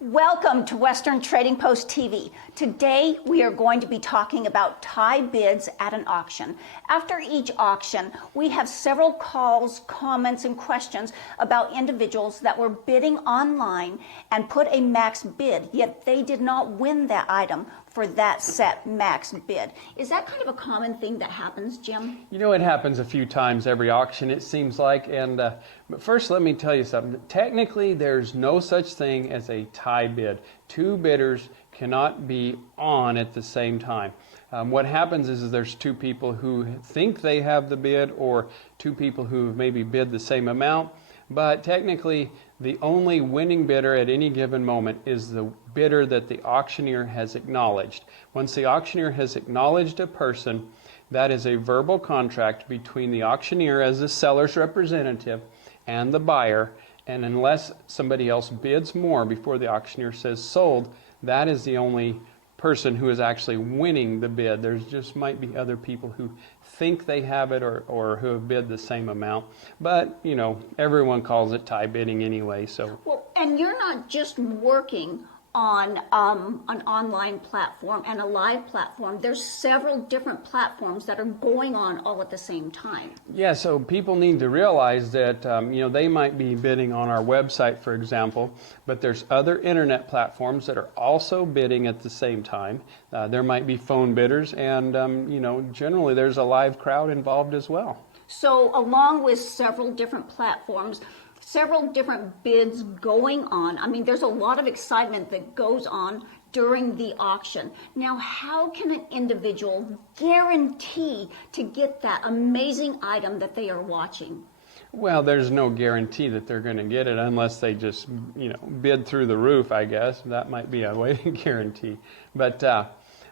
Welcome to Western Trading Post TV. Today we are going to be talking about tie bids at an auction. After each auction, we have several calls, comments, and questions about individuals that were bidding online and put a max bid, yet they did not win that item for that set max bid. Is that kind of a common thing that happens, Jim? You know, it happens a few times every auction, it seems like. But first, let me tell you something. Technically, there's no such thing as a tie bid. Two bidders cannot be on at the same time. What happens is there's two people who think they have the bid, or two people who maybe bid the same amount. But technically, the only winning bidder at any given moment is the bidder that the auctioneer has acknowledged. Once the auctioneer has acknowledged a person, that is a verbal contract between the auctioneer as the seller's representative and the buyer, and unless somebody else bids more before the auctioneer says sold, that is the only person who is actually winning the bid. There's just might be other people who think they have it or who have bid the same amount, but you know, everyone calls it tie bidding anyway. So well, and you're not just working on an online platform and a live platform. There's several different platforms that are going on all at the same time. Yeah, so people need to realize that you know, they might be bidding on our website, for example, but there's other internet platforms that are also bidding at the same time. There might be phone bidders, and you know, generally there's a live crowd involved as well. So along with several different platforms, several different bids going on. I mean, there's a lot of excitement that goes on during the auction. Now, how can an individual guarantee to get that amazing item that they are watching? Well, there's no guarantee that they're going to get it unless they just, you know, bid through the roof, I guess. That might be a way to guarantee. But,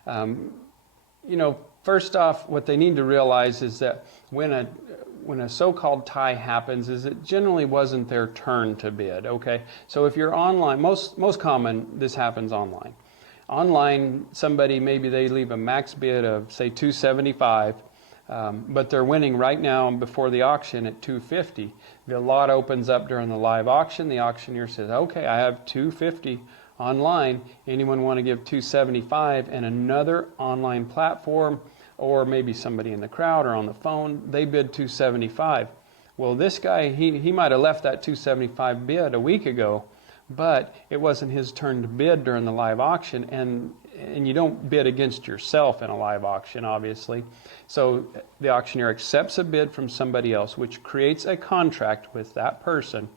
you know, first off, what they need to realize is that when a so-called tie happens, is it generally wasn't their turn to bid, okay? So if you're online, most common, this happens online. Online, somebody, maybe they leave a max bid of, say, $275, but they're winning right now before the auction at $250. The lot opens up during the live auction. The auctioneer says, okay, I have $250 online. Anyone want to give $275? And another online platform, or maybe somebody in the crowd or on the phone, they bid $275. Well, this guy, he might have left that $275 bid a week ago, but it wasn't his turn to bid during the live auction, and you don't bid against yourself in a live auction, obviously. So the auctioneer accepts a bid from somebody else, which creates a contract with that person,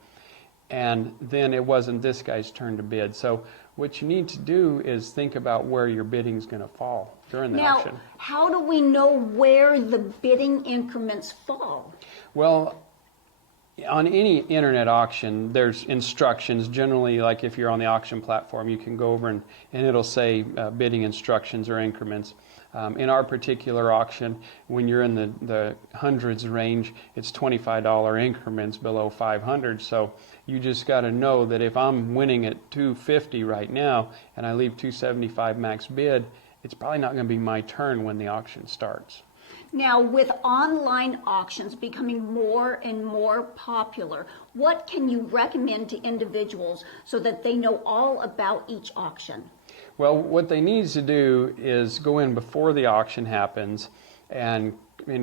and then it wasn't this guy's turn to bid. So what you need to do is think about where your bidding is going to fall during the auction. Now, how do we know where the bidding increments fall? Well, on any internet auction, there's instructions. Generally, like if you're on the auction platform, you can go over and it'll say bidding instructions or increments. In our particular auction, when you're in the hundreds range, it's $25 increments below 500. So you just got to know that if I'm winning at $250 right now and I leave $275 max bid, it's probably not going to be my turn when the auction starts. Now, with online auctions becoming more and more popular, what can you recommend to individuals so that they know all about each auction? Well, what they need to do is go in before the auction happens and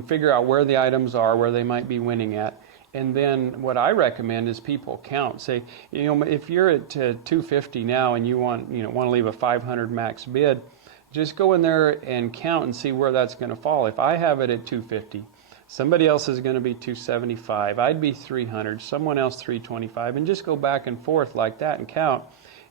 figure out where the items are, where they might be winning at. And then what I recommend is people count. Say, you know, if you're at $250 now and you want to leave a 500 max bid, just go in there and count and see where that's going to fall. If I have it at $250, somebody else is going to be $275. I'd be $300, someone else $325, and just go back and forth like that and count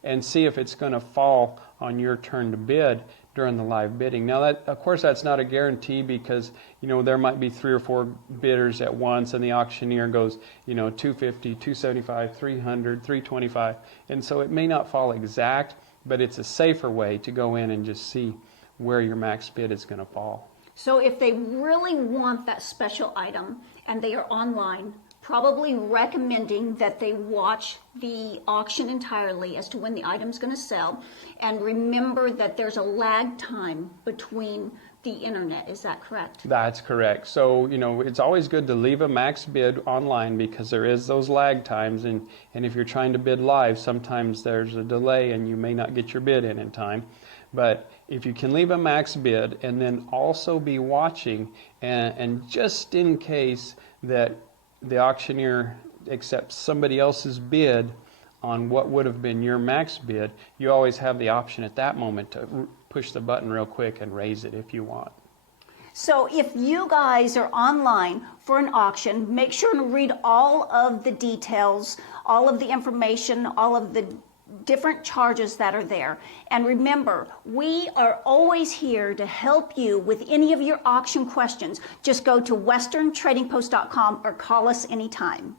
and see if it's going to fall on your turn to bid during the live bidding. Now, that, of course, that's not a guarantee because, you know, there might be 3 or 4 bidders at once and the auctioneer goes, you know, $250, $275, $300, $325, and so it may not fall exact, but it's a safer way to go in and just see where your max bid is going to fall. So if they really want that special item and they are online, probably recommending that they watch the auction entirely as to when the item's going to sell, and remember that there's a lag time between the internet. Is that correct? That's correct. So, it's always good to leave a max bid online because there is those lag times. And if you're trying to bid live, sometimes there's a delay and you may not get your bid in time. But if you can leave a max bid and then also be watching, and just in case that the auctioneer accepts somebody else's bid on what would have been your max bid, you always have the option at that moment to push the button real quick and raise it if you want. So if you guys are online for an auction, make sure to read all of the details, all of the information, all of the different charges that are there. And remember, we are always here to help you with any of your auction questions. Just go to westerntradingpost.com or call us anytime.